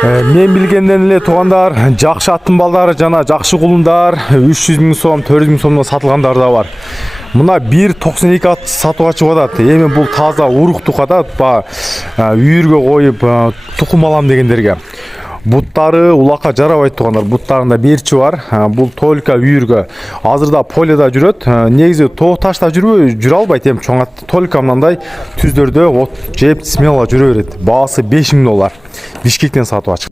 Мен билгенден эле туугандар, жакшы аттын балдары жана жакшы кулундар 300 000 сом, 400 000 сомдон сатылгандар да бар. Мына 1.92 ат сатууга чыгып атат. Эми бул таза уруктук атат, үйүргө коюп тукум алам дегендерге. Буттары улакка жарабайт туугандар. Буттарында берчи бар. Бул только үйүргө. Азырда поледа жүрөт. Негизи тоо ташта жүрө албайт, эми чоң ат только мындай түздөрдө от жеп смело жүрө берет. Баасы $5000. Бишкектен сатып ачык.